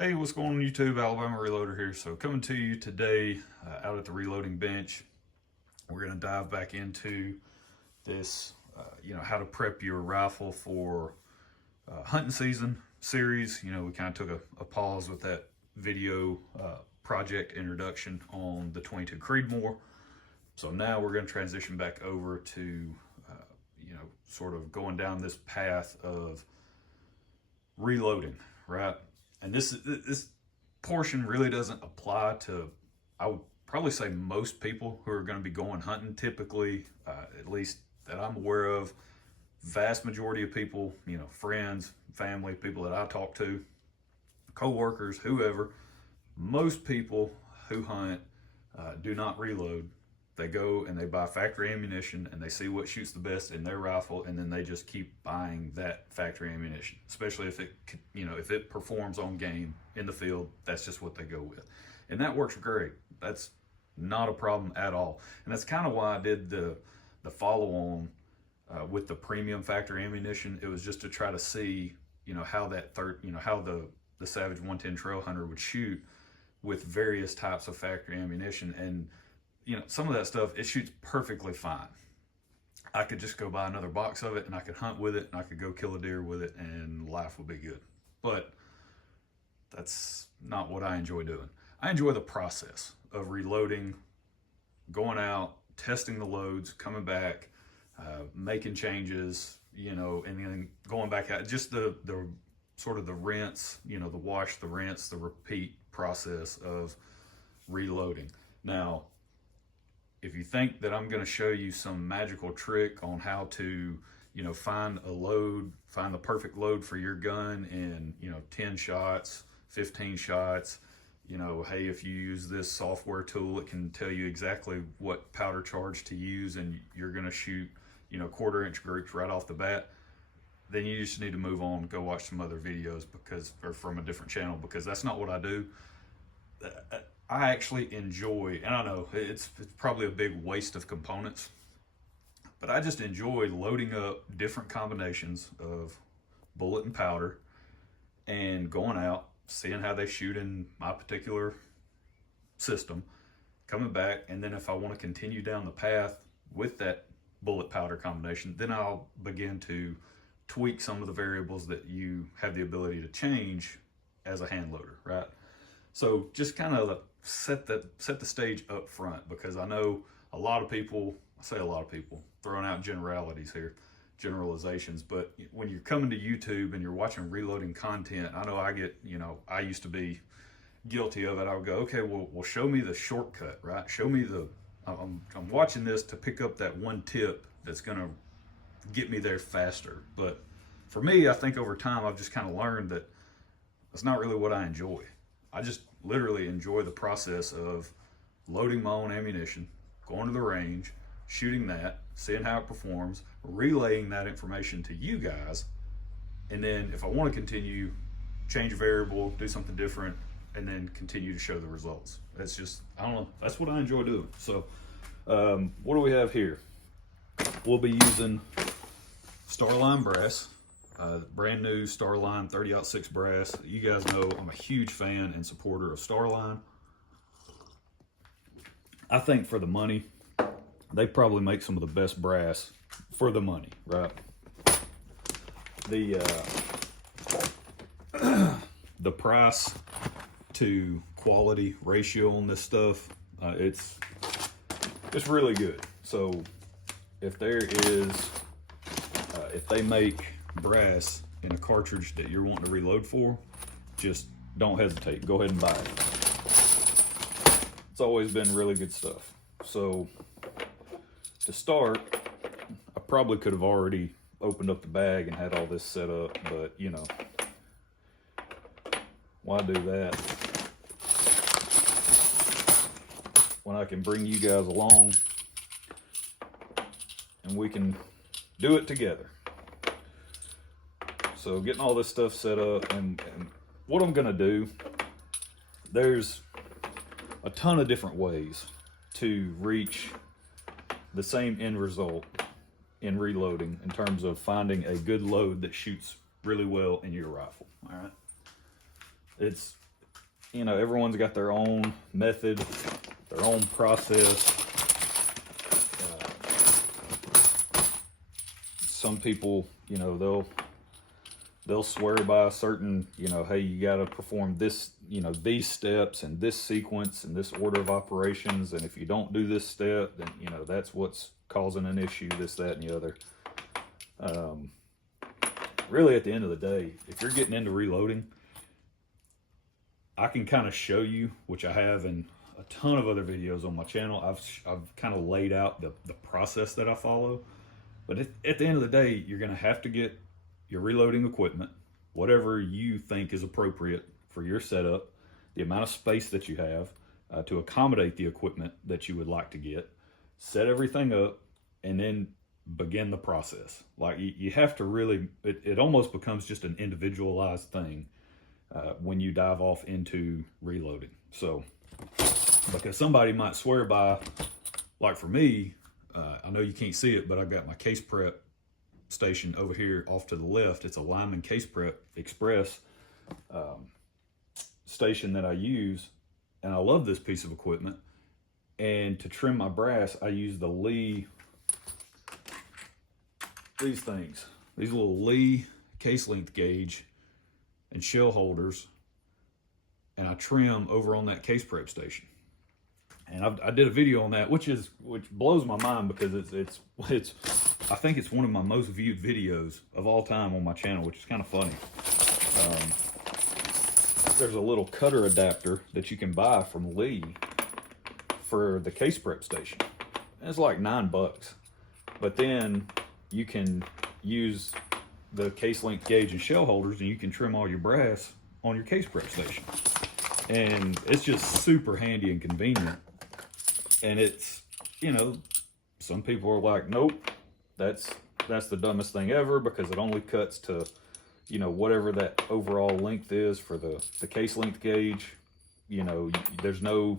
Hey, what's going on YouTube? Alabama Reloader here. So coming to you today out at the reloading bench. We're going to dive back into this, how to prep your rifle for hunting season series. We kind of took a pause with that video project introduction on the 22 Creedmoor. So now we're going to transition back over to, sort of going down this path of reloading, right? And this portion really doesn't apply to, I would probably say, most people who are going to be going hunting typically, at least that I'm aware of. Vast majority of people, friends, family, people that I talk to, co-workers, whoever, most people who hunt do not reload. They go and they buy factory ammunition and they see what shoots the best in their rifle, and then they just keep buying that factory ammunition, especially if it performs on game in the field. That's just what they go with, and that works great. That's not a problem at all. And that's kind of why I did the follow on with the premium factory ammunition. It was just to try to see how how the Savage 110 trail hunter would shoot with various types of factory ammunition. And some of that stuff, it shoots perfectly fine. I could just go buy another box of it and I could hunt with it and I could go kill a deer with it and life would be good. But that's not what I enjoy doing. I enjoy the process of reloading, going out, testing the loads, coming back, making changes, and then going back out. Just the sort of the rinse, the wash, the rinse, the repeat process of reloading. Now, if you think that I'm going to show you some magical trick on how to, find a load, find the perfect load for your gun in, 10 shots, 15 shots, hey, if you use this software tool, it can tell you exactly what powder charge to use and you're going to shoot, 1/4-inch groups right off the bat, then you just need to move on, go watch some other videos or from a different channel, because that's not what I do. I actually enjoy, and I know it's probably a big waste of components, but I just enjoy loading up different combinations of bullet and powder and going out, seeing how they shoot in my particular system, coming back, and then if I want to continue down the path with that bullet powder combination, then I'll begin to tweak some of the variables that you have the ability to change as a hand loader, right? So just kind of set the stage up front, because I know a lot of people, I say a lot of people, throwing out generalities here, generalizations, but when you're coming to YouTube and you're watching reloading content, I know I used to be guilty of it. I would go, okay, well show me the shortcut, right? Show me I'm watching this to pick up that one tip that's gonna get me there faster. But for me, I think over time I've just kind of learned that that's not really what I enjoy. I just literally enjoy the process of loading my own ammunition, going to the range, shooting that, seeing how it performs, relaying that information to you guys, and then if I want to continue, change a variable, do something different, and then continue to show the results. That's just, I don't know, that's what I enjoy doing. So what do we have here? We'll be using Starline brass. Brand new Starline 30-06 brass. You guys know I'm a huge fan and supporter of Starline. I think for the money, they probably make some of the best brass for the money, right? The the price to quality ratio on this stuff, it's really good. So if they make brass in a cartridge that you're wanting to reload for, just don't hesitate, go ahead and buy it. It's always been really good stuff. So to start, I probably could have already opened up the bag and had all this set up, but why do that when I can bring you guys along and we can do it together. So getting all this stuff set up, and what I'm gonna do, there's a ton of different ways to reach the same end result in reloading in terms of finding a good load that shoots really well in your rifle. All right, it's you know, everyone's got their own method, their own process. Some people, you know, they'll swear by a certain, you know, hey, you got to perform this, you know, these steps and this sequence and this order of operations. And if you don't do this step, then, you know, that's what's causing an issue, this, that, and the other. Really, at the end of the day, if you're getting into reloading, I can kind of show you, which I have in a ton of other videos on my channel. I've kind of laid out the process that I follow. But at the end of the day, you're going to have to get your reloading equipment, whatever you think is appropriate for your setup, the amount of space that you have to accommodate the equipment that you would like to get, set everything up, and then begin the process. Like you have to really, it almost becomes just an individualized thing when you dive off into reloading. So, because somebody might swear by, like for me, I know you can't see it, but I've got my case prep station over here off to the left. It's a Lyman Case Prep Express station that I use, and I love this piece of equipment. And to trim my brass, I use the Lee, these things, these little Lee case length gauge and shell holders, and I trim over on that case prep station. And I did a video on that, which blows my mind because it's I think it's one of my most viewed videos of all time on my channel, which is kind of funny. There's a little cutter adapter that you can buy from Lee for the case prep station. And it's like $9, but then you can use the case length gauge and shell holders, and you can trim all your brass on your case prep station. And it's just super handy and convenient. And it's, you know, some people are like, nope, that's the dumbest thing ever, because it only cuts to, you know, whatever that overall length is for the case length gauge. You know, there's no,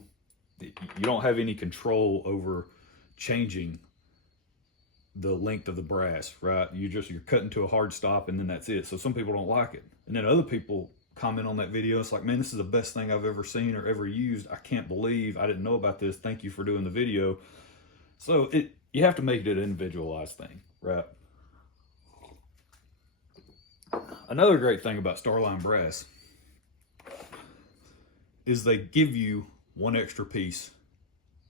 you don't have any control over changing the length of the brass, right? You're cutting to a hard stop, and then that's it. So some people don't like it. And then other people comment on that video. It's like, man, this is the best thing I've ever seen or ever used. I can't believe I didn't know about this. Thank you for doing the video. So you have to make it an individualized thing, right? Another great thing about Starline brass is they give you one extra piece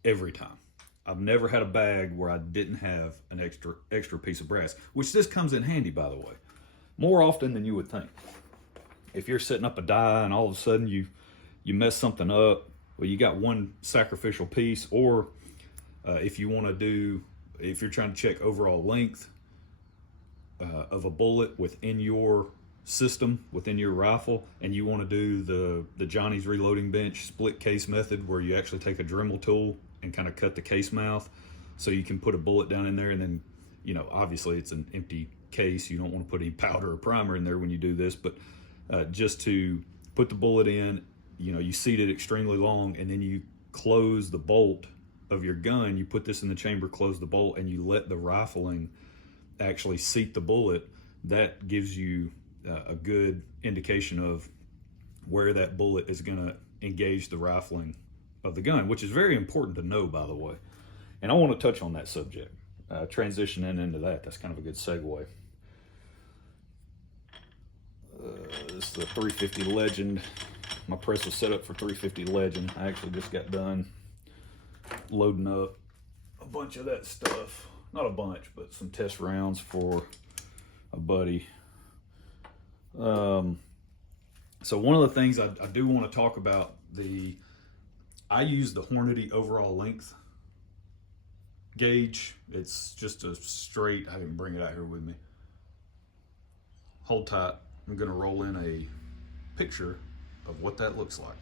every time. I've never had a bag where I didn't have an extra piece of brass, which this comes in handy, by the way, more often than you would think. If you're setting up a die and all of a sudden you mess something up, well, you got one sacrificial piece. Or if you're trying to check overall length of a bullet within your system, within your rifle, and you want to do the Johnny's reloading bench split case method, where you actually take a Dremel tool and kind of cut the case mouth so you can put a bullet down in there, and then, you know, obviously it's an empty case. You don't want to put any powder or primer in there when you do this, but just to put the bullet in, you know, you seat it extremely long, and then you close the bolt of your gun. You put this in the chamber, close the bolt, and you let the rifling actually seat the bullet. That gives you a good indication of where that bullet is going to engage the rifling of the gun, which is very important to know, by the way. And I want to touch on that subject, transitioning into that. That's kind of a good segue. This is the 350 Legend. My press was set up for 350 Legend. I actually just got done loading up a bunch of that stuff. Not a bunch, but some test rounds for a buddy. So one of the things I do want to talk about, I use the Hornady overall length gauge. It's just a straight, I didn't bring it out here with me. Hold tight. I'm going to roll in a picture of what that looks like.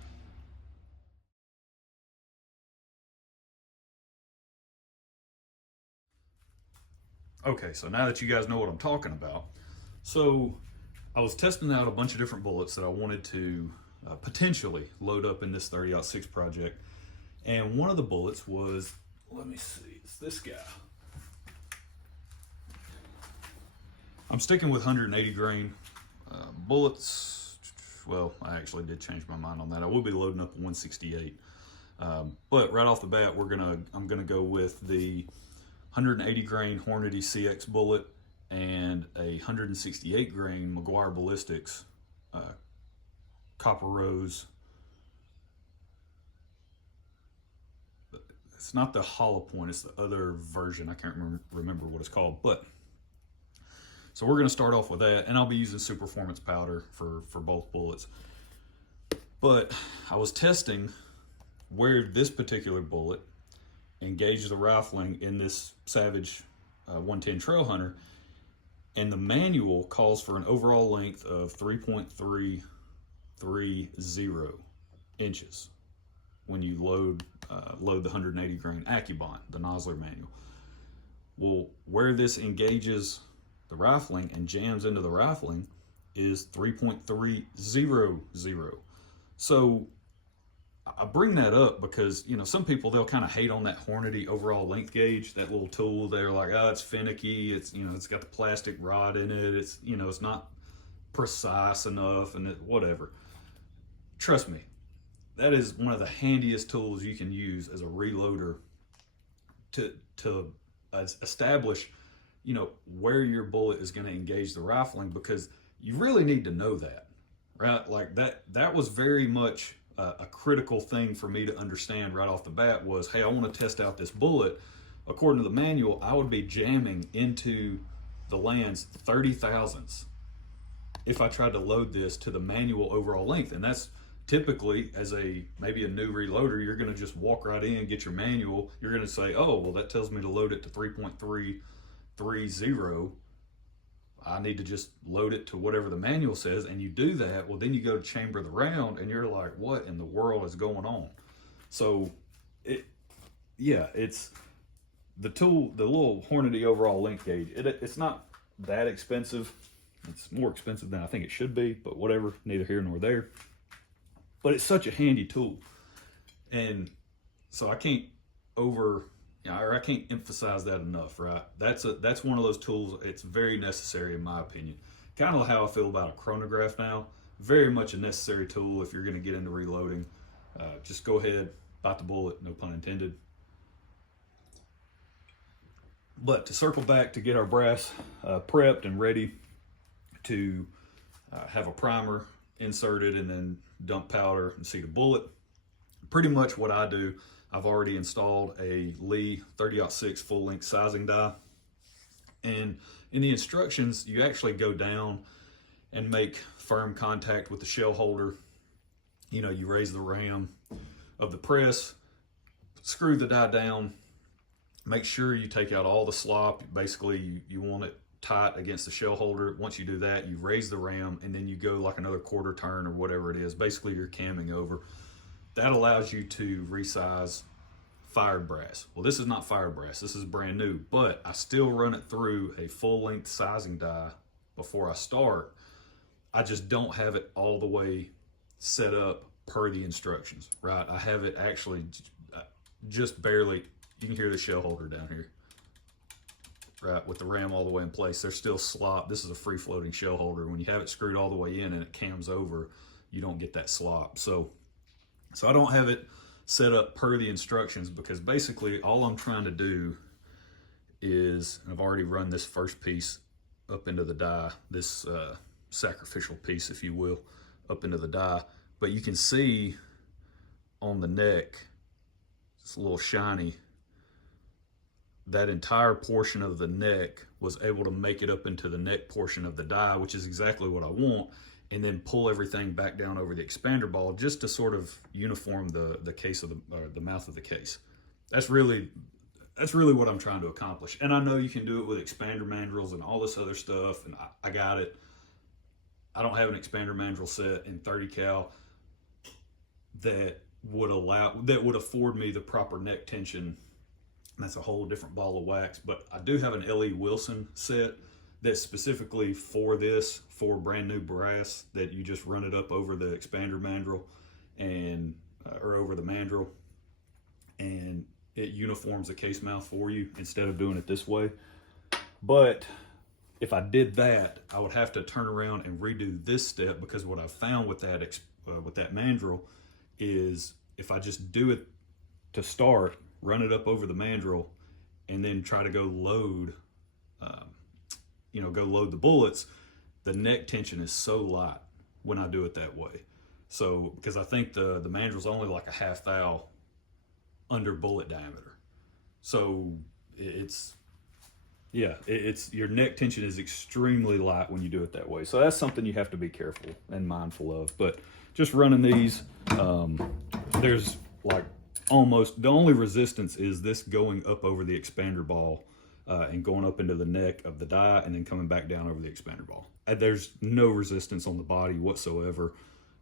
Okay, so now that you guys know what I'm talking about, so I was testing out a bunch of different bullets that I wanted to potentially load up in this 30-06 project. And one of the bullets was, let me see, it's this guy. I'm sticking with 180 grain bullets. well, I actually did change my mind on that. I will be loading up a 168. But right off the bat, I'm gonna go with the 180 grain Hornady CX bullet and a 168 grain Meguiar Ballistics Copper Rose. It's not the hollow point, it's the other version. I can't remember what it's called. But so we're going to start off with that, and I'll be using Super Performance powder for both bullets. But I was testing where this particular bullet engaged the rifling in this Savage 110 Trail Hunter, and the manual calls for an overall length of 3.330 inches when you load the 180 grain AccuBond, the Nosler manual. Well, where this engages the rifling and jams into the rifling is 3.300. So I bring that up because, you know, some people, they'll kind of hate on that Hornady overall length gauge, that little tool. They're like, oh, it's finicky. It's, you know, it's got the plastic rod in it. It's, you know, it's not precise enough and whatever. Trust me, that is one of the handiest tools you can use as a reloader to establish, you know, where your bullet is going to engage the rifling, because you really need to know that, right? Like that was very much a critical thing for me to understand right off the bat was, hey, I want to test out this bullet. According to the manual, I would be jamming into the lands 30 thousandths if I tried to load this to the manual overall length. And that's typically, as maybe a new reloader, you're going to just walk right in, get your manual. You're going to say, oh, well, that tells me to load it to 3.330. I need to just load it to whatever the manual says. And you do that. Well, then you go to chamber the round and you're like, what in the world is going on? So it's the tool, the little Hornady overall length gauge. It's not that expensive. It's more expensive than I think it should be, but whatever, neither here nor there. But it's such a handy tool. And so I can't I can't emphasize that enough, right? That's one of those tools. It's very necessary in my opinion. Kind of how I feel about a chronograph now. Very much a necessary tool if you're going to get into reloading. Just go ahead, bite the bullet, no pun intended. But to circle back to get our brass prepped and ready to have a primer inserted and then dump powder and seat a bullet. Pretty much what I do, I've already installed a Lee 30-06 full-length sizing die. And in the instructions, you actually go down and make firm contact with the shell holder. You know, you raise the ram of the press, screw the die down, make sure you take out all the slop. Basically, you want it tight against the shell holder. Once you do that, you raise the ram and then you go like another quarter turn or whatever it is. Basically, you're camming over. That allows you to resize fired brass. Well, this is not fired brass. This is brand new, but I still run it through a full-length sizing die before I start. I just don't have it all the way set up per the instructions, right? I have it actually just barely. You can hear the shell holder down here, right, with the ram all the way in place. There's still slop. This is a free-floating shell holder. When you have it screwed all the way in and it cams over, you don't get that slop. So I don't have it set up per the instructions, because basically all I'm trying to do is, and I've already run this first piece up into the die, this sacrificial piece, if you will, up into the die. But you can see on the neck, it's a little shiny. That entire portion of the neck was able to make it up into the neck portion of the die, which is exactly what I want, and then pull everything back down over the expander ball just to sort of uniform the case of the mouth of the case. That's really what I'm trying to accomplish. And I know you can do it with expander mandrels and all this other stuff, and I got it. I don't have an expander mandrel set in 30 cal that would afford me the proper neck tension. That's a whole different ball of wax. But I do have an L.E. Wilson set that's specifically for this, for brand new brass, that you just run it up over the expander mandrel and or over the mandrel, and it uniforms the case mouth for you instead of doing it this way. But if I did that, I would have to turn around and redo this step, because what I've found with that mandrel is if I just do it to start, run it up over the mandrel, and then try to go load, go load the bullets, the neck tension is so light when I do it that way. So, because I think the mandrel's only like a half thou under bullet diameter. So it's your neck tension is extremely light when you do it that way. So that's something you have to be careful and mindful of. But just running these, there's like almost, the only resistance is this going up over the expander ball and going up into the neck of the die and then coming back down over the expander ball. There's no resistance on the body whatsoever,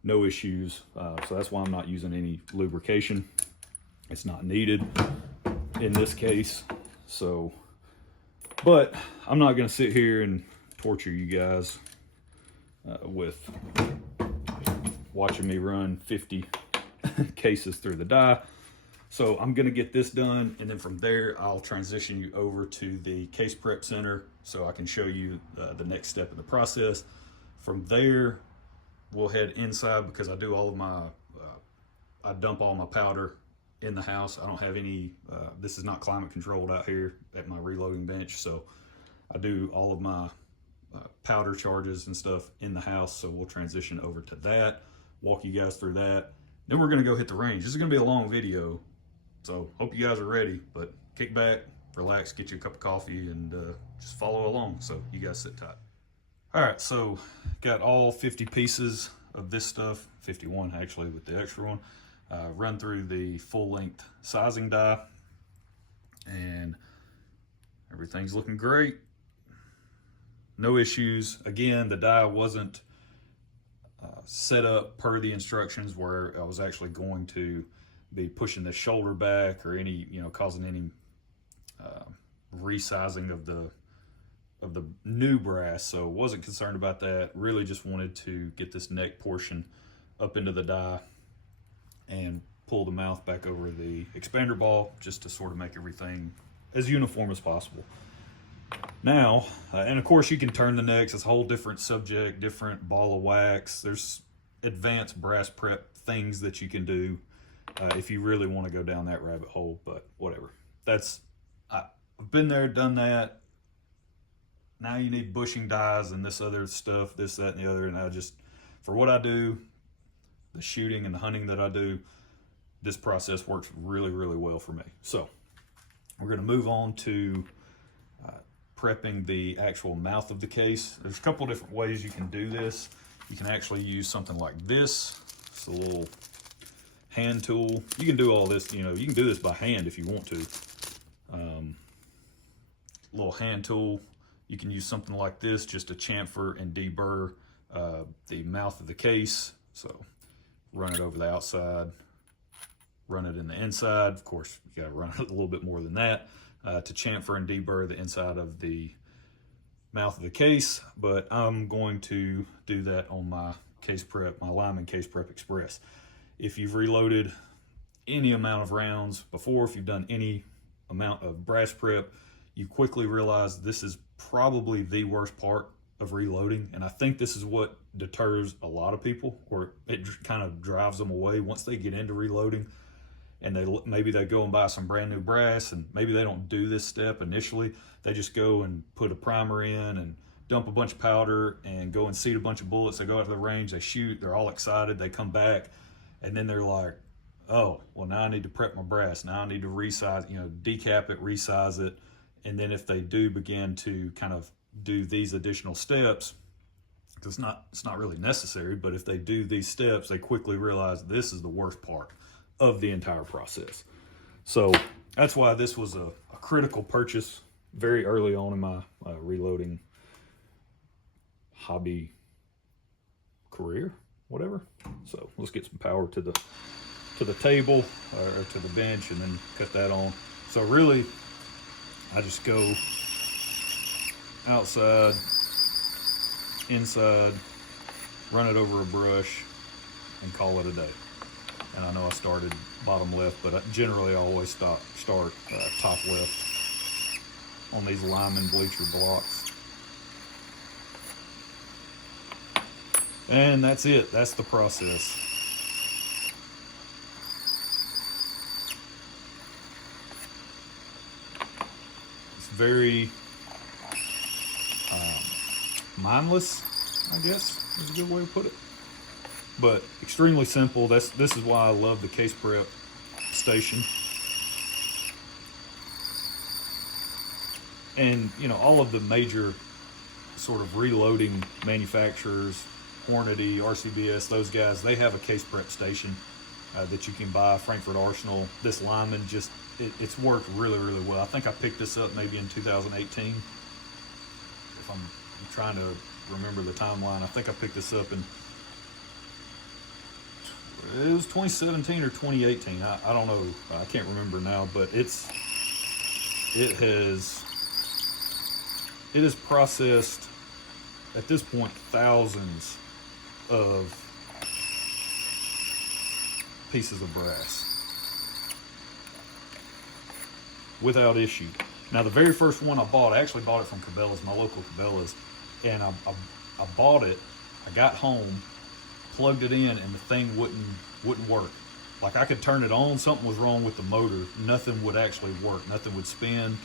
no issues. So that's why I'm not using any lubrication. It's not needed in this case. So, but I'm not going to sit here and torture you guys with watching me run 50 cases through the die. So I'm going to get this done, and then from there I'll transition you over to the case prep center so I can show you the next step in the process. From there we'll head inside, because I do all of my I dump all my powder in the house. I don't have any this is not climate controlled out here at my reloading bench, so I do all of my powder charges and stuff in the house. So we'll transition over to that, walk you guys through that, then we're going to go hit the range. This is going to be a long video, so hope you guys are ready. But kick back, relax, get you a cup of coffee, and just follow along. So you guys sit tight. All right, so got all 50 pieces of this stuff, 51 actually with the extra one, run through the full length sizing die, and everything's looking great. No issues. Again, the die wasn't set up per the instructions where I was actually going to be pushing the shoulder back or any, causing any resizing of the new brass. So wasn't concerned about that. Really just wanted to get this neck portion up into the die and pull the mouth back over the expander ball, just to sort of make everything as uniform as possible. Now, and of course you can turn the necks. It's a whole different subject, different ball of wax. There's advanced brass prep things that you can do if you really want to go down that rabbit hole, but whatever. I've been there, done that. Now you need bushing dies and this other stuff, this, that, and the other. And for what I do, the shooting and the hunting that I do, this process works really, really well for me. So we're going to move on to prepping the actual mouth of the case. There's a couple different ways you can do this. You can actually use something like this. It's a little hand tool. You can do all this, you can do this by hand if you want to. Little hand tool. You can use something like this just to chamfer and deburr the mouth of the case. So run it over the outside, run it in the inside. Of course, you gotta run it a little bit more than that to chamfer and deburr the inside of the mouth of the case. But I'm going to do that on my case prep, my Lyman Case Prep Express. If you've reloaded any amount of rounds before, if you've done any amount of brass prep, you quickly realize this is probably the worst part of reloading. And I think this is what deters a lot of people, or it kind of drives them away once they get into reloading. And maybe they go and buy some brand new brass, and maybe they don't do this step initially. They just go and put a primer in and dump a bunch of powder and go and seat a bunch of bullets. They go out to the range, they shoot, they're all excited, they come back, and then they're like, oh, well, now I need to prep my brass. Now I need to resize, decap it, resize it. And then if they do begin to kind of do these additional steps, it's not really necessary, but if they do these steps, they quickly realize this is the worst part of the entire process. So that's why this was a critical purchase very early on in my reloading hobby career, whatever. So let's get some power to the table or to the bench, and then cut that on. So really, I just go outside, inside, run it over a brush, and call it a day. And I know I started bottom left, but generally I always start top left on these Lyman bleacher blocks. And that's it. That's the process. It's very mindless, I guess is a good way to put it. But extremely simple. This is why I love the case prep station. And you know, all of the major sort of reloading manufacturers, Hornady, RCBS, those guys, they have a case prep station that you can buy. Frankfurt Arsenal, this Lyman, just it's worked really, really well. I think I picked this up maybe in 2018. If I'm trying to remember the timeline, I think I picked this up in, it was 2017 or 2018. I don't know. I can't remember now, but it has processed at this point thousands of pieces of brass without issue. Now, the very first one I bought, I actually bought it from Cabela's, my local Cabela's, and I bought it. I got home, plugged it in, and the thing wouldn't work. Like, I could turn it on, something was wrong with the motor. Nothing would actually work. Nothing would spin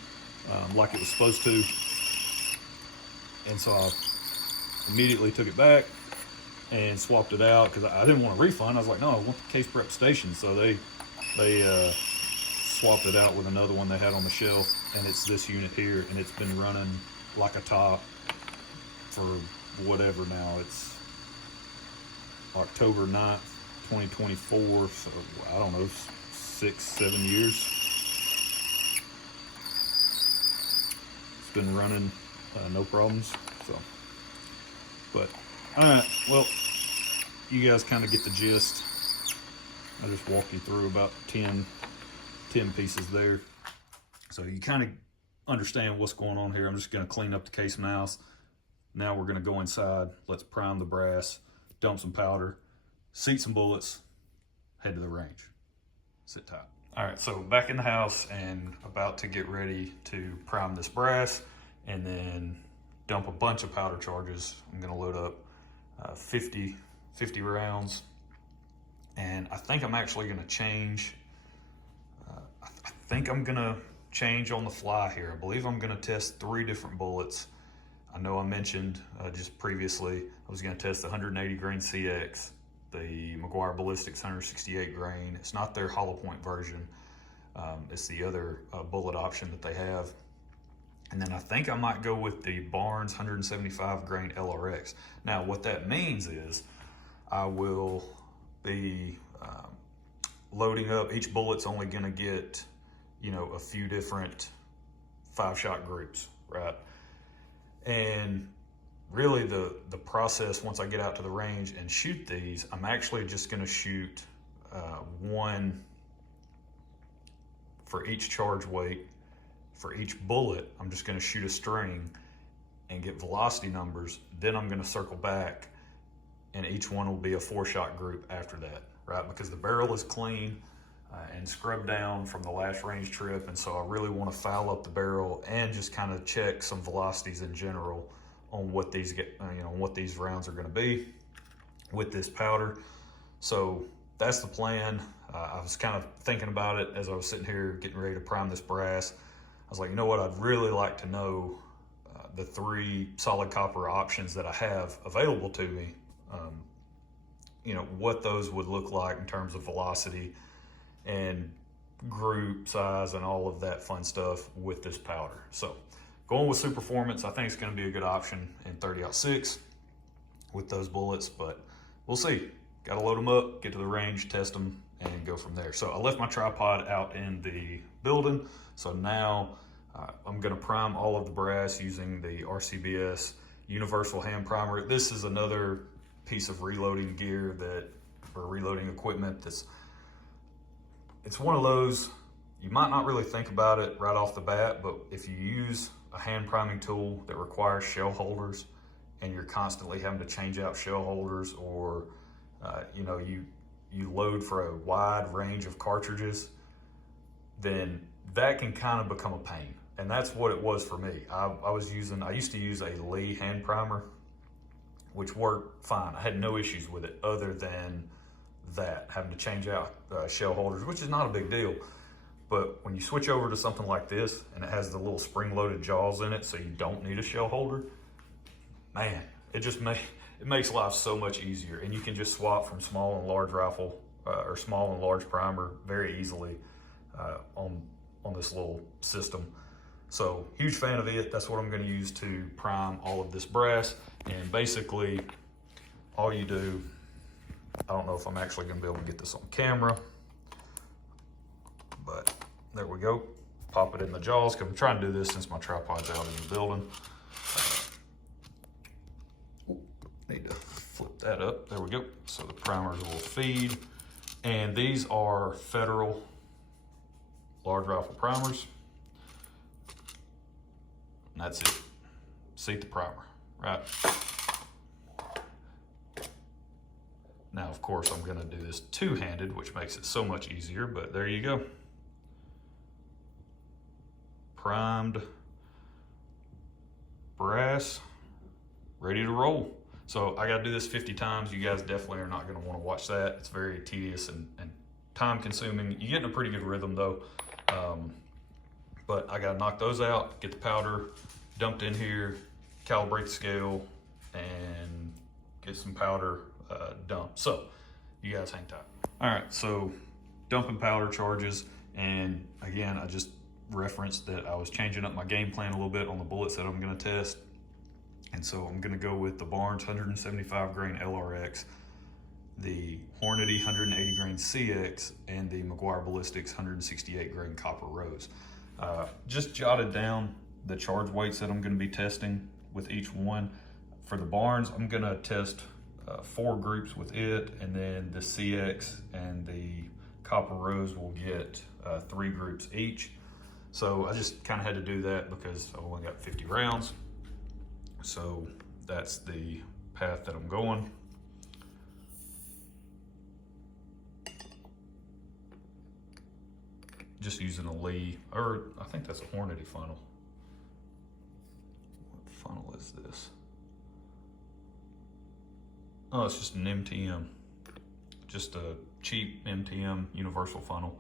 like it was supposed to. And so I immediately took it back and swapped it out because I didn't want a refund. I was like, no, I want the case prep station. So they swapped it out with another one they had on the shelf, and it's this unit here, and it's been running like a top for whatever now. It's October 9th, 2024, so I don't know, 6-7 years. It's been running no problems. So, but all right, well, you guys kind of get the gist. I just walked you through about 10 pieces there, so you kind of understand what's going on here. I'm just going to clean up the case mouse. Now we're going to go inside. Let's prime the brass, dump some powder, seat some bullets, head to the range. Sit tight. All right, so back in the house and about to get ready to prime this brass and then dump a bunch of powder charges. I'm going to load up 50 rounds, and I think I'm actually going to change. I think I'm going to change on the fly here. I believe I'm going to test 3 different bullets. I know I mentioned just previously I was going to test the 180 grain CX, the Meguiar Ballistics 168 grain. It's not their hollow point version. It's the other bullet option that they have. And then I think I might go with the Barnes 175 grain LRX. Now, what that means is I will be loading up. Each bullet's only going to get, you know, a few different 5-shot groups, right? And really the process, once I get out to the range and shoot these, I'm actually just going to shoot one for each charge weight. For each bullet, I'm just going to shoot a string and get velocity numbers. Then I'm going to circle back, and each one will be a 4-shot group after that, right? Because the barrel is clean and scrubbed down from the last range trip, and so I really want to foul up the barrel and just kind of check some velocities in general on what these what these rounds are going to be with this powder. So that's the plan. I was kind of thinking about it as I was sitting here getting ready to prime this brass. I was like, you know what, I'd really like to know the 3 solid copper options that I have available to me, you know, what those would look like in terms of velocity and group size and all of that fun stuff with this powder. So going with Superformance, I think it's going to be a good option in 30-06 with those bullets, but we'll see. Got to load them up, get to the range, test them, and go from there. So I left my tripod out in the building. So now I'm going to prime all of the brass using the RCBS Universal Hand Primer. This is another piece of reloading gear or reloading equipment it's one of those, you might not really think about it right off the bat, but if you use a hand priming tool that requires shell holders and you're constantly having to change out shell holders, or you know, you load for a wide range of cartridges, then that can kind of become a pain. And that's what it was for me. I used to use a Lee hand primer, which worked fine. I had no issues with it other than that, having to change out shell holders, which is not a big deal. But when you switch over to something like this and it has the little spring-loaded jaws in it, so you don't need a shell holder, man, it makes life so much easier. And you can just swap from small and large rifle or small and large primer very easily on this little system. So huge fan of it. That's what I'm going to use to prime all of this brass. And basically all you do, I don't know if I'm actually going to be able to get this on camera, but there we go. Pop it in the jaws, because I'm trying to do this since my tripod's out in the building. Need to flip that up. There we go. So the primers will feed. And these are Federal large rifle primers. And that's it. Seat the primer, right? Now, of course, I'm gonna do this two-handed, which makes it so much easier, but there you go. Primed brass, ready to roll. So I gotta do this 50 times. You guys definitely are not gonna wanna watch that. It's very tedious and time consuming. You get in a pretty good rhythm though. But I gotta knock those out, get the powder dumped in here, calibrate the scale, and get some powder dumped. So you guys hang tight. All right, so dumping powder charges. And again, I just referenced that I was changing up my game plan a little bit on the bullets that I'm gonna test. And so I'm gonna go with the Barnes 175 grain LRX, the Hornady 180 grain CX, and the Meguiar Ballistics 168 grain Copper Rose. Just jotted down the charge weights that I'm gonna be testing with each one. For the Barnes, I'm gonna test 4 groups with it, and then the CX and the Copper Rose will get 3 groups each. So I just kind of had to do that because I've only got 50 rounds. So that's the path that I'm going. Just using a Lee, or I think that's a Hornady funnel. What funnel is this? Oh, it's just an MTM. Just a cheap MTM universal funnel.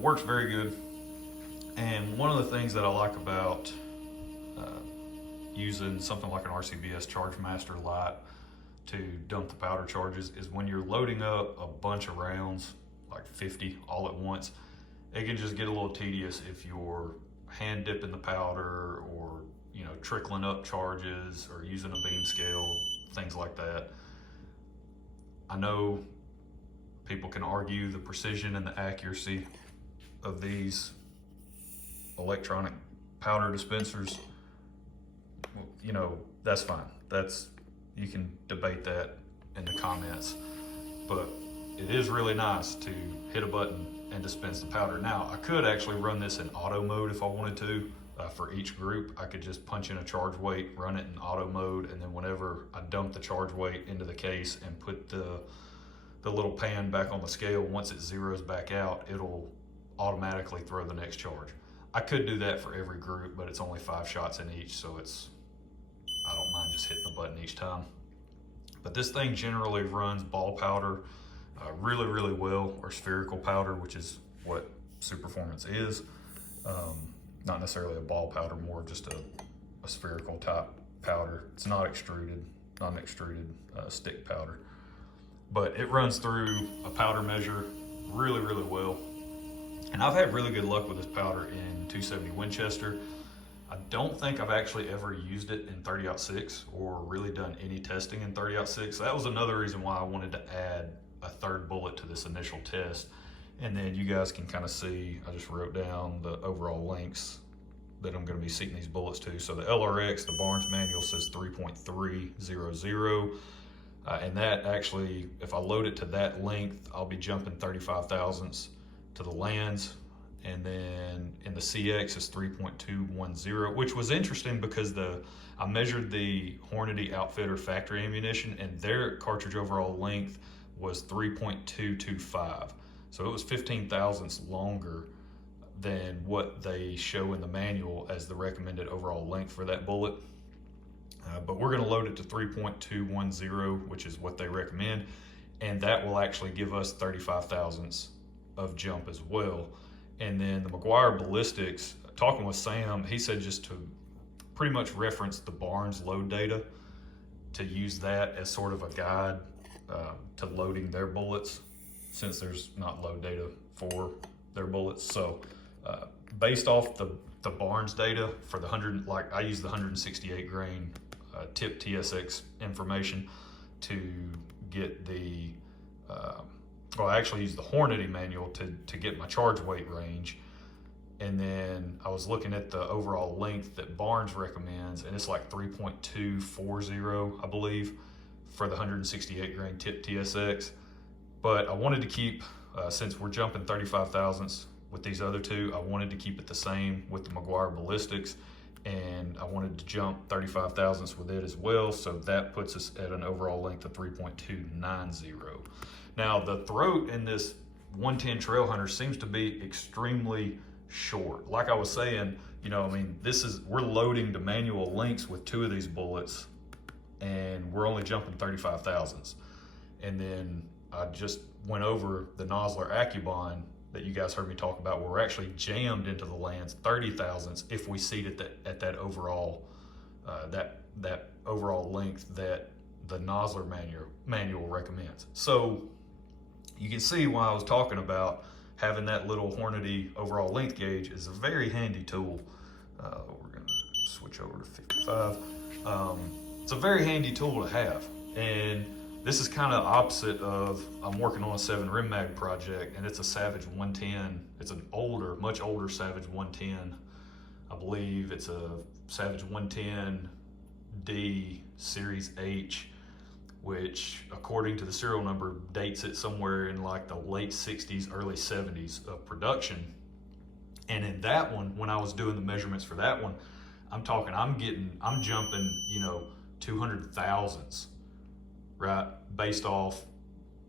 Works very good. And one of the things that I like about using something like an RCBS Charge Master Lite to dump the powder charges is when you're loading up a bunch of rounds, like 50 all at once, it can just get a little tedious if you're hand dipping the powder or, you know, trickling up charges or using a beam scale, things like that. I know people can argue the precision and the accuracy of these electronic powder dispensers. You know, that's fine. You can debate that in the comments, but it is really nice to hit a button and dispense the powder. Now, I could actually run this in auto mode if I wanted to. For each group, I could just punch in a charge weight, run it in auto mode, and then whenever I dump the charge weight into the case and put the little pan back on the scale, once it zeroes back out, it'll automatically throw the next charge. I could do that for every group, but it's only 5 shots in each, so I don't mind just hitting the button each time. But this thing generally runs ball powder really, really well, or spherical powder, which is what Superformance is. Not necessarily a ball powder, more just a spherical type powder. It's not extruded, not an extruded stick powder. But it runs through a powder measure really, really well. And I've had really good luck with this powder in 270 Winchester. I don't think I've actually ever used it in 30-06 or really done any testing in 30-06. That was another reason why I wanted to add a 3rd bullet to this initial test. And then you guys can kind of see, I just wrote down the overall lengths that I'm going to be seating these bullets to. So the LRX, the Barnes manual says 3.300. And that actually, if I load it to that length, I'll be jumping 35 thousandths to the lands. And then in the CX is 3.210, which was interesting because I measured the Hornady Outfitter factory ammunition, and their cartridge overall length was 3.225. So it was 15 thousandths longer than what they show in the manual as the recommended overall length for that bullet. but we're gonna load it to 3.210, which is what they recommend. And that will actually give us 35 thousandths of jump as well. And then the McGuire ballistics, talking with Sam, he said just to pretty much reference the Barnes load data, to use that as sort of a guide to loading their bullets, since there's not load data for their bullets. So based off the Barnes data for the 100, like I use the 168 grain tip TSX information to get the, well, I actually use the Hornady manual to get my charge weight range. And then I was looking at the overall length that Barnes recommends, and it's like 3.240, I believe, for the 168 grain tip TSX. But I wanted to keep, since we're jumping 35 thousandths with these other two, I wanted to keep it the same with the McGuire ballistics, and I wanted to jump 35 thousandths with it as well. So that puts us at an overall length of 3.290. Now the throat in this 110 Trail Hunter seems to be extremely short. Like I was saying, you know, I mean, we're loading to manual lengths with two of these bullets, and we're only jumping 35 thousandths. And then I just went over the Nosler Accubon that you guys heard me talk about, where we're actually jammed into the lands 30 thousandths if we seat it at that overall that overall length that the Nosler manual recommends. So you can see why I was talking about having that little Hornady overall length gauge is a very handy tool. We're gonna switch over to 55. It's a very handy tool to have. And this is kind of opposite of, I'm working on a 7 rim mag project, and it's a Savage 110. It's an older, much older Savage 110. I believe it's a Savage 110D Series H, which according to the serial number dates it somewhere in like the late 60s, early 70s of production. And in that one, when I was doing the measurements for that one, I'm jumping, you know, 200 thousandths, right? Based off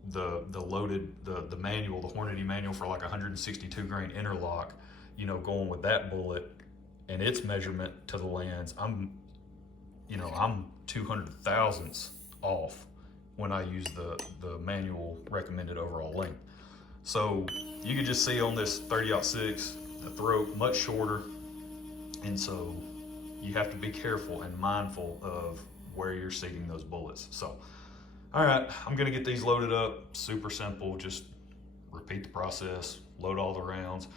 the loaded, the manual, the Hornady manual for like 162 grain interlock, you know, going with that bullet and its measurement to the lands, I'm 200 thousandths off when I use the manual recommended overall length. So you can just see on this 30-06, the throat much shorter. And so you have to be careful and mindful of where you're seating those bullets. So, all right, I'm gonna get these loaded up. Super simple, just repeat the process, load all the rounds,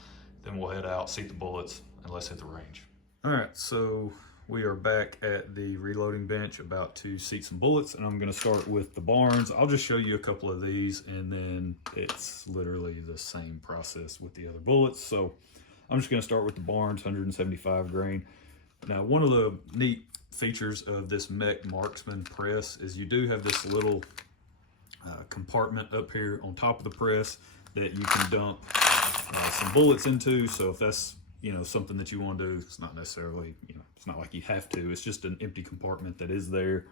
then we'll head out, seat the bullets, and let's hit the range. All right, so we are back at the reloading bench about to seat some bullets, and I'm gonna start with the Barnes. I'll just show you a couple of these, and then it's literally the same process with the other bullets. So I'm just gonna start with the Barnes 175 grain. Now, one of the neat features of this Mech Marksman press is you do have this little compartment up here on top of the press that you can dump some bullets into. So if that's, you know, something that you want to do, it's not necessarily, you know, it's not like you have to, it's just an empty compartment that is there.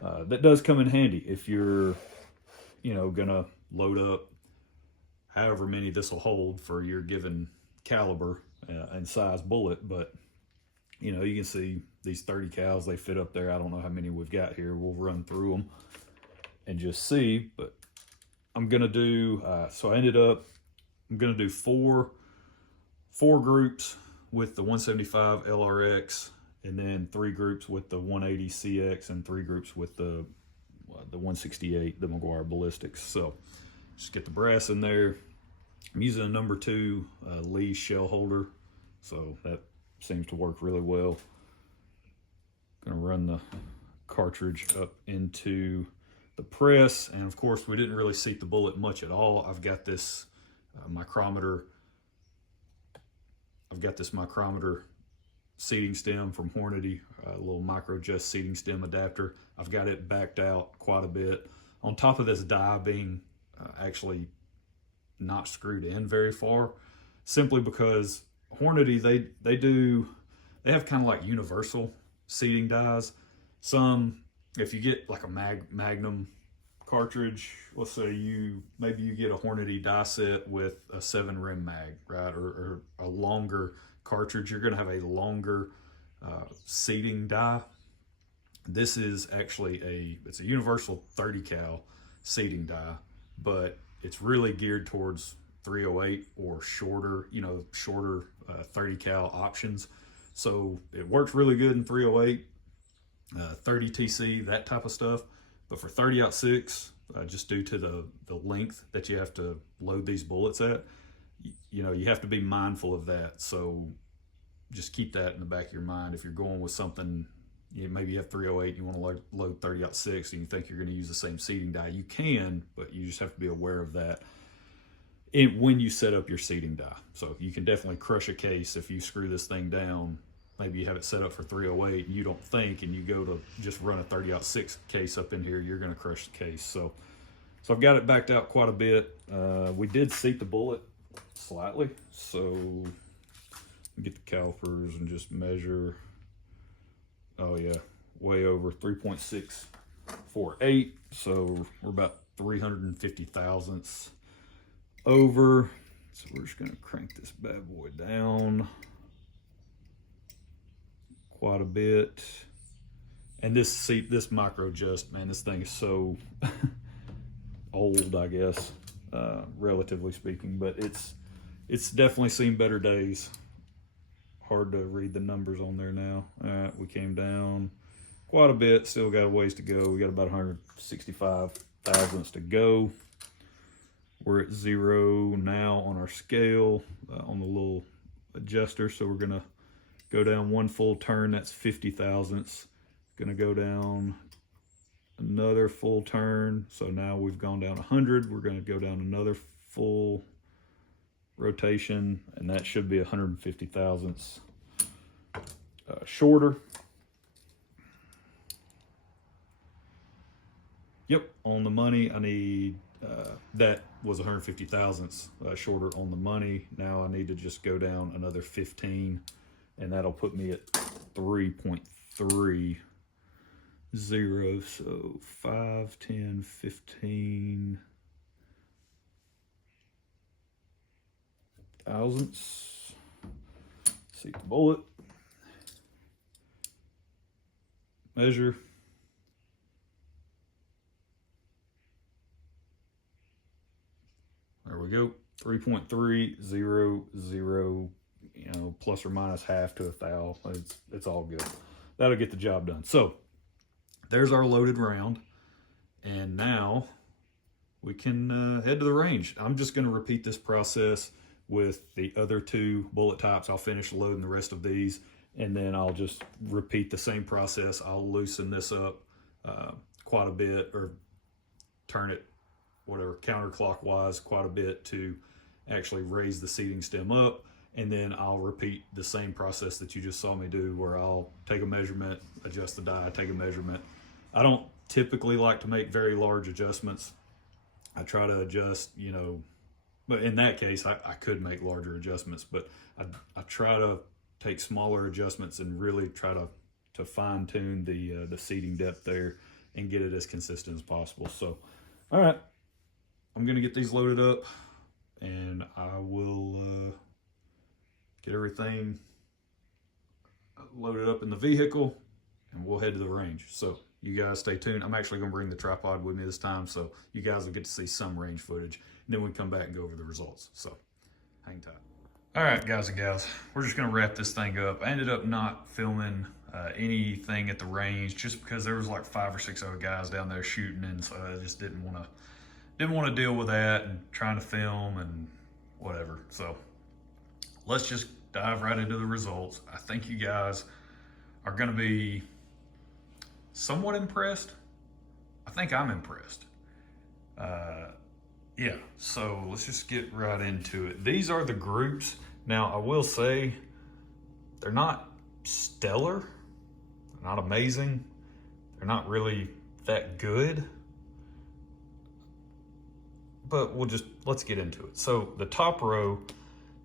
That does come in handy if you're, you know, gonna load up however many this will hold for your given caliber and size bullet. But you know, you can see these 30 cals, they fit up there. I don't know how many we've got here. We'll run through them and just see. But I'm gonna do, I'm gonna do four groups with the 175 LRX, and then 3 groups with the 180 CX, and 3 groups with the 168, the McGuire ballistics. So just get the brass in there. I'm using a number 2 Lee shell holder, so that seems to work really well. Gonna run the cartridge up into the press, and of course we didn't really seat the bullet much at all. I've got this micrometer. I've got this micrometer seating stem from Hornady, a little micro just seating stem adapter. I've got it backed out quite a bit. On top of this die being actually not screwed in very far, simply because Hornady, they have kind of like universal seating dies. Some, if you get like a Magnum cartridge, let's say maybe you get a Hornady die set with a 7 rim mag, right, or a longer cartridge, you're gonna have a longer seating die. This is actually it's a universal 30 cal seating die, but it's really geared towards 308 or shorter, shorter 30 cal options. So it works really good in 308, 30 TC, that type of stuff. But for 30-06, just due to the length that you have to load these bullets at, you have to be mindful of that. So just keep that in the back of your mind. If you're going with something, maybe you have 308, you want to load 30-06, and you think you're going to use the same seating die, you can, but you just have to be aware of that when you set up your seating die. So you can definitely crush a case if you screw this thing down. Maybe you have it set up for 308 and you don't think, and you go to just run a 30-06 case up in here, you're going to crush the case. So I've got it backed out quite a bit. We did seat the bullet slightly, so get the calipers and just measure. Oh yeah, way over 3.648. So we're about 350 thousandths over. So we're just gonna crank this bad boy down quite a bit. And this micro adjust, man, this thing is so old, I guess, relatively speaking, but it's definitely seen better days. Hard to read the numbers on there now. All right, we came down quite a bit. Still got a ways to go. We got about 165 thousandths to go. We're at 0 now on our scale, on the little adjuster. So we're gonna go down one full turn. That's 50 thousandths. Gonna go down another full turn. So now we've gone down 100. We're gonna go down another full rotation, and that should be 150 thousandths shorter. Yep, on the money, I need, that was 150 thousandths shorter on the money. Now I need to just go down another 15, and that'll put me at 3.30. So 5, 10, 15 thousandths. Seat the bullet. Measure. There we go. 3.300, plus or minus half to a thou. It's all good. That'll get the job done. So there's our loaded round. And now we can head to the range. I'm just going to repeat this process with the other two bullet types. I'll finish loading the rest of these, and then I'll just repeat the same process. I'll loosen this up quite a bit, or turn it whatever counterclockwise quite a bit to actually raise the seating stem up, and then I'll repeat the same process that you just saw me do, where I'll take a measurement, adjust the die, take a measurement. I don't typically like to make very large adjustments. I try to adjust, but in that case, I could make larger adjustments, but I try to take smaller adjustments and really try to fine tune the seating depth there and get it as consistent as possible. So, all right, I'm gonna get these loaded up, and I will get everything loaded up in the vehicle, and we'll head to the range. So you guys stay tuned. I'm actually gonna bring the tripod with me this time, so you guys will get to see some range footage. And then we come back and go over the results. So hang tight. All right, guys and gals, we're just gonna wrap this thing up. I ended up not filming anything at the range just because there was like 5 or 6 other guys down there shooting, and so I just didn't want to deal with that and trying to film and whatever. So let's just dive right into the results. I think you guys are gonna be somewhat impressed. I think I'm impressed. Yeah, so let's just get right into it. These are the groups. Now, I will say they're not stellar, they're not amazing, they're not really that good, but let's get into it. So the top row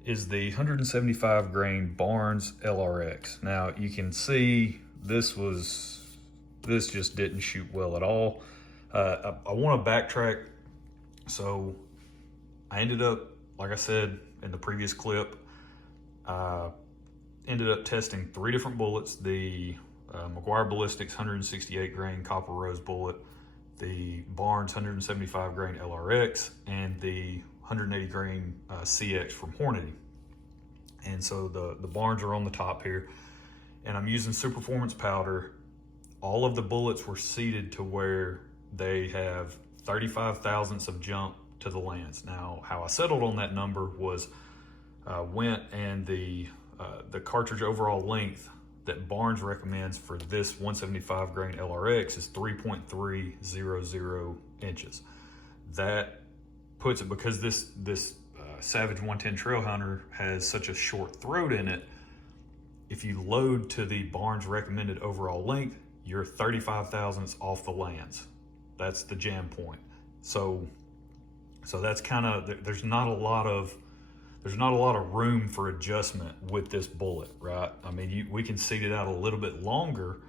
is the 175 grain Barnes LRX. Now you can see this just didn't shoot well at all. I want to backtrack. So I ended up, like I said in the previous clip, ended up testing 3 different bullets, the McGuire Ballistics 168 grain copper rose bullet, the Barnes 175 grain LRX, and the 180 grain CX from Hornady. And so the Barnes are on the top here, and I'm using Super Performance powder. All of the bullets were seated to where they have 35 thousandths of jump to the lance. Now, how I settled on that number was went and the cartridge overall length that Barnes recommends for this 175 grain LRX is 3.300 inches. That puts it, because this Savage 110 Trail Hunter has such a short throat in it, if you load to the Barnes recommended overall length, you're 35 thousandths off the lance. That's the jam point. So that's kind of, there's not a lot of room for adjustment with this bullet, right? I mean, we can seat it out a little bit longer,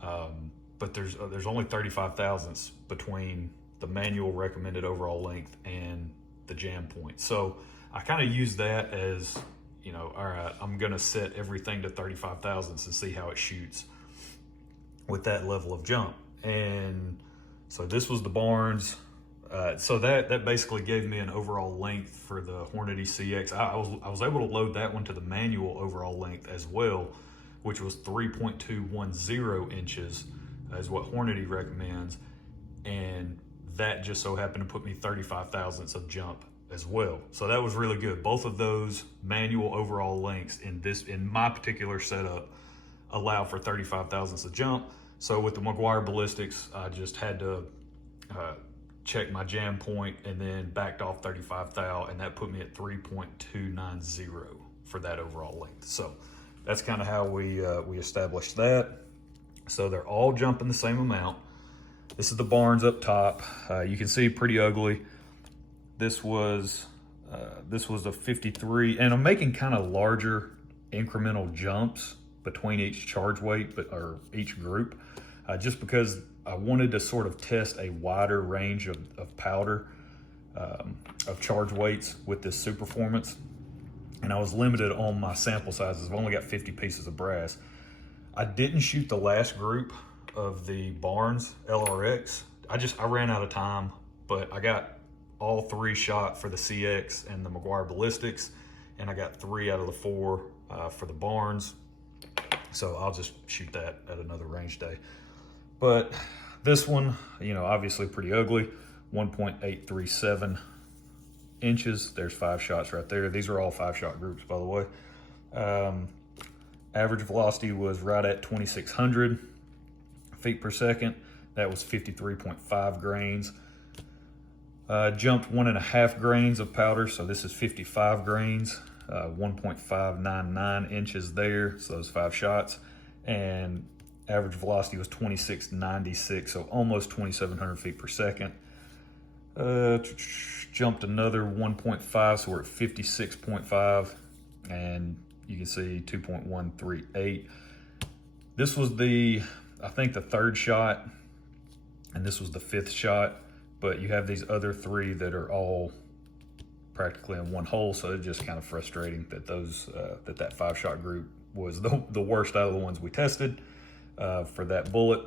but there's only 35 thousandths between the manual recommended overall length and the jam point. So I kind of use that as, you know, all right, I'm gonna set everything to 35 thousandths and see how it shoots with that level of jump. And so this was the Barnes. So that basically gave me an overall length for the Hornady CX. I was able to load that one to the manual overall length as well, which was 3.210 inches is what Hornady recommends. And that just so happened to put me 35 thousandths of jump as well. So that was really good. Both of those manual overall lengths in my particular setup allow for 35 thousandths of jump. So with the McGuire Ballistics, I just had to check my jam point and then backed off 35 thou, and that put me at 3.290 for that overall length. So that's kind of how we established that. So they're all jumping the same amount. This is the Barnes up top. You can see pretty ugly. This was a 53, and I'm making kind of larger incremental jumps between each charge weight, or each group, just because I wanted to sort of test a wider range of powder, of charge weights with this Super Performance. And I was limited on my sample sizes. I've only got 50 pieces of brass. I didn't shoot the last group of the Barnes LRX. I ran out of time, but I got all 3 shot for the CX and the McGuire Ballistics, and I got 3 out of the 4 for the Barnes. So I'll just shoot that at another range day. But this one, you know, obviously pretty ugly. 1.837 inches. There's 5 shots right there. These are all 5-shot groups, by the way. Average velocity was right at 2,600 feet per second. That was 53.5 grains. Jumped 1.5 grains of powder, so this is 55 grains. 1.599 inches there, so those 5 shots. And average velocity was 2696, so almost 2,700 feet per second. Jumped another 1.5, so we're at 56.5, and you can see 2.138. This was I think the 3rd shot, and this was the 5th shot, but you have these other 3 that are all practically in one hole, so it's just kind of frustrating that that 5-shot group was the worst out of the ones we tested for that bullet.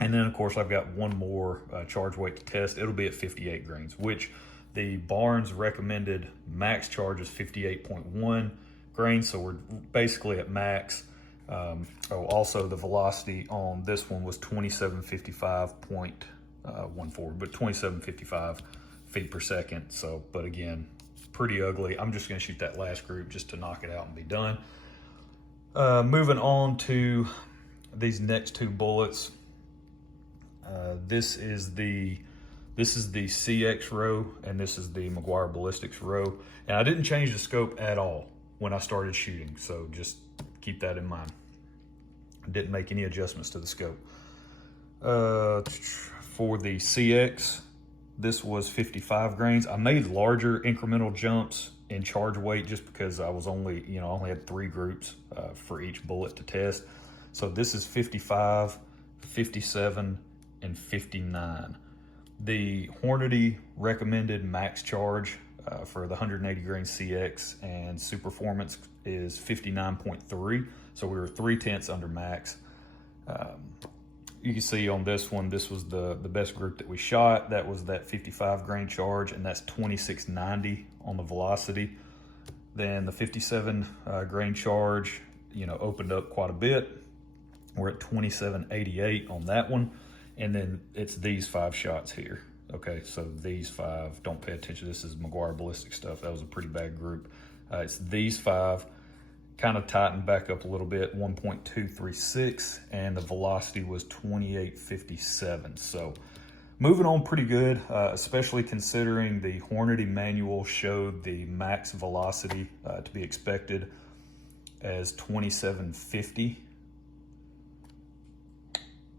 And then of course I've got one more charge weight to test. It'll be at 58 grains, which the Barnes recommended max charge is 58.1 grains, so we're basically at max. Also the velocity on this one was 2755.14, but 2755 feet per second. So, but again, pretty ugly. I'm just gonna shoot that last group just to knock it out and be done. Moving on to these next 2 bullets. This is the CX row, and this is the McGuire Ballistics row. And I didn't change the scope at all when I started shooting, so just keep that in mind. I didn't make any adjustments to the scope. For the CX, this was 55 grains. I made larger incremental jumps in charge weight just because I was only had 3 groups for each bullet to test. So this is 55, 57, and 59. The Hornady recommended max charge for the 180 grain CX and Super Performance is 59.3. So we were 0.3 under max. You can see on this one, this was the best group that we shot. That was that 55 grain charge, and that's 2690 on the velocity. Then the 57 grain charge, you know, opened up quite a bit. We're at 2788 on that one. And then it's these 5 shots here. Okay, so these 5, don't pay attention. This is McGuire ballistic stuff. That was a pretty bad group. It's these 5. Kind of tightened back up a little bit, 1.236, and the velocity was 2857. So moving on pretty good, especially considering the Hornady manual showed the max velocity to be expected as 2750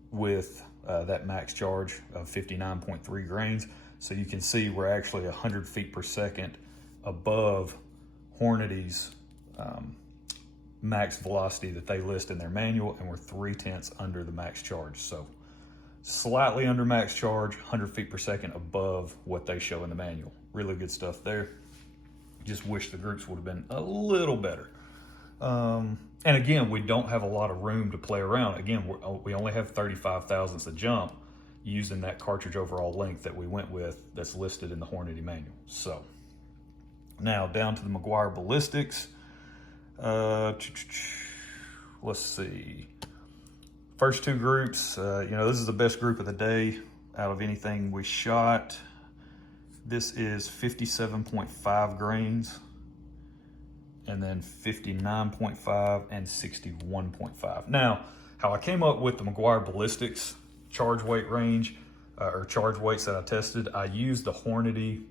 with that max charge of 59.3 grains. So you can see we're actually 100 feet per second above Hornady's max velocity that they list in their manual, and we're 3/10 under the max charge. So slightly under max charge, 100 feet per second above what they show in the manual. Really good stuff there. Just wish the groups would have been a little better. And again, we don't have a lot of room to play around. Again, we only have 35 thousandths a jump using that cartridge overall length that we went with that's listed in the Hornady manual. So now down to the McGuire ballistics. Let's see. First 2 groups, you know, this is the best group of the day out of anything we shot. This is 57.5 grains, and then 59.5 and 61.5. Now, how I came up with the McGuire ballistics charge weight range, or charge weights that I tested, I used the Hornady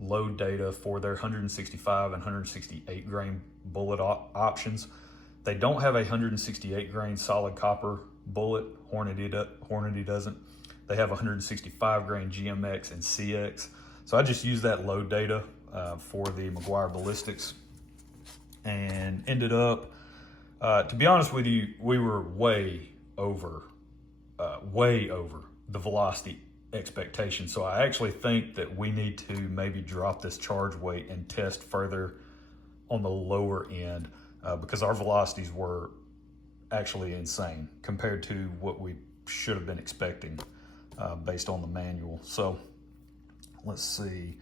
load data for their 165 and 168 grain bullet options. They don't have a 168 grain solid copper bullet. Hornady doesn't. They have 165 grain GMX and CX. So I just used that load data for the McGuire ballistics, and ended up, to be honest with you, we were way over the velocity expectation. So I actually think that we need to maybe drop this charge weight and test further on the lower end, because our velocities were actually insane compared to what we should have been expecting based on the manual. So let's see,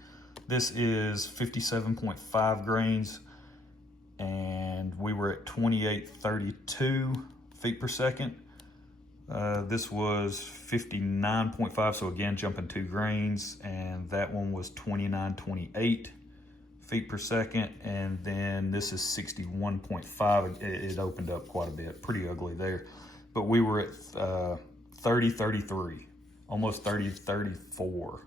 this is 57.5 grains, and we were at 2832 feet per second. This was 59.5, so again, jumping 2 grains, and that one was 2928 feet per second, and then this is 61.5. It opened up quite a bit, pretty ugly there. But we were at 3033, almost 3034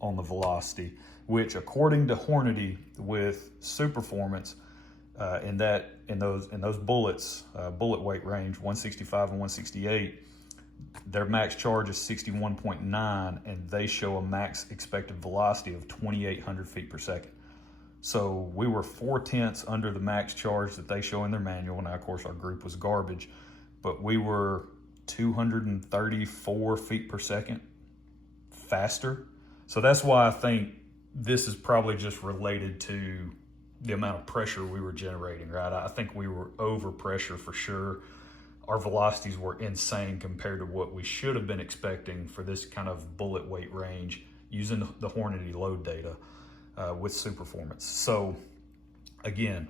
on the velocity, which according to Hornady with Superformance, in those bullets, bullet weight range 165 and 168, their max charge is 61.9, and they show a max expected velocity of 2,800 feet per second. So we were 4/10 under the max charge that they show in their manual. Now, of course, our group was garbage, but we were 234 feet per second faster. So that's why I think this is probably just related to the amount of pressure we were generating, right? I think we were over pressure for sure. Our velocities were insane compared to what we should have been expecting for this kind of bullet weight range using the Hornady load data with Superformance. So again,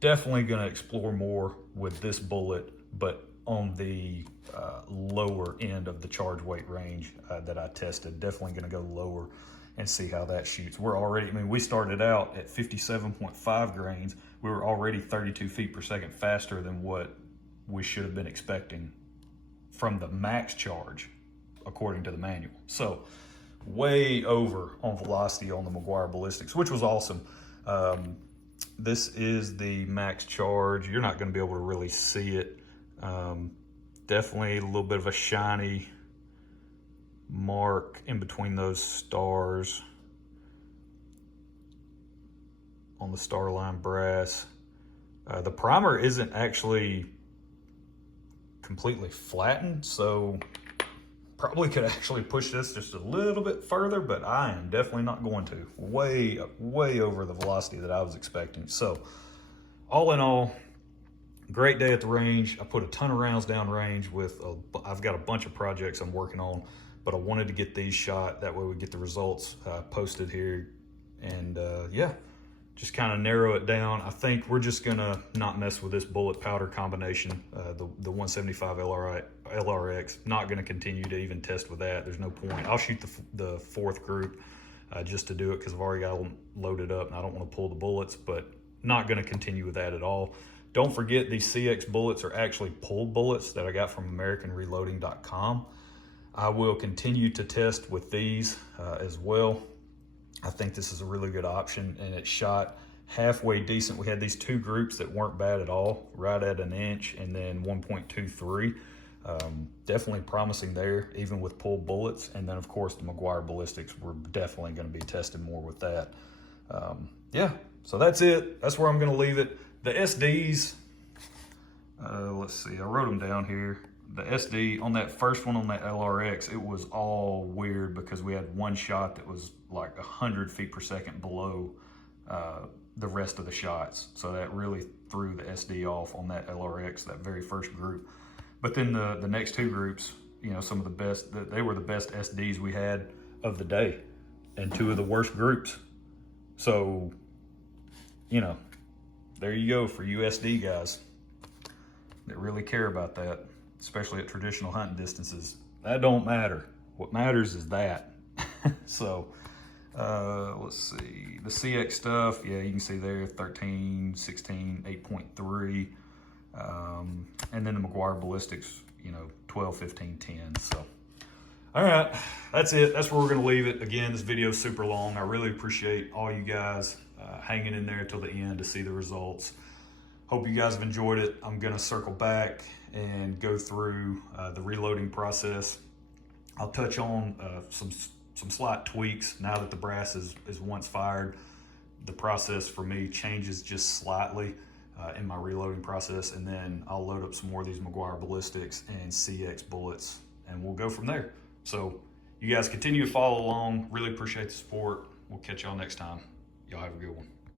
definitely going to explore more with this bullet, but on the lower end of the charge weight range that I tested. Definitely going to go lower and see how that shoots. We're already, I mean, we started out at 57.5 grains. We were already 32 feet per second faster than what we should have been expecting from the max charge, according to the manual. So way over on velocity on the McGuire ballistics, which was awesome. This is the max charge. You're not going to be able to really see it. Definitely a little bit of a shiny mark in between those stars on the Starline brass. The primer isn't actually completely flattened, so probably could actually push this just a little bit further, but I am definitely not going to. Way over the velocity that I was expecting. So all in all, Great day at the range. I put a ton of rounds down range with, I've got a bunch of projects I'm working on, but I wanted to get these shot. That way we get the results posted here. And yeah, just kind of narrow it down. I think we're just gonna not mess with this bullet powder combination, the 175 LRX. Not gonna continue to even test with that. There's no point. I'll shoot the fourth group just to do it because I've already got them loaded up and I don't want to pull the bullets, but not gonna continue with that at all. Don't forget these CX bullets are actually pulled bullets that I got from AmericanReloading.com. I will continue to test with these as well. I think this is a really good option, and it shot halfway decent. We had these two groups that weren't bad at all, right at an inch, and then 1.23. Definitely promising there, even with pulled bullets. And then of course the Meguiar ballistics, we're definitely going to be testing more with that. Yeah, so that's it. That's where I'm going to leave it. The SDs, let's see, I wrote them down here. The SD on that first one on that LRX, it was all weird because we had one shot that was like 100 feet per second below the rest of the shots. So that really threw the SD off on that LRX, that very first group. But then the next two groups, you know, some of the best, they were the best SDs we had of the day and two of the worst groups. So, you know, there you go for USD guys that really care about that, especially at traditional hunting distances. That don't matter. What matters is that. So, let's see. The CX stuff, yeah, you can see there 13, 16, 8.3. And then the Meguiar ballistics, you know, 12, 15, 10. So, all right, that's it. That's where we're going to leave it. Again, this video is super long. I really appreciate all you guys hanging in there till the end to see the results. Hope you guys have enjoyed it. I'm going to circle back and go through the reloading process. I'll touch on some slight tweaks now that the brass is once fired. The process for me changes just slightly in my reloading process, and then I'll load up some more of these Meguiar ballistics and CX bullets, and we'll go from there. So you guys continue to follow along. Really appreciate the support. We'll catch y'all next time. Y'all have a good one.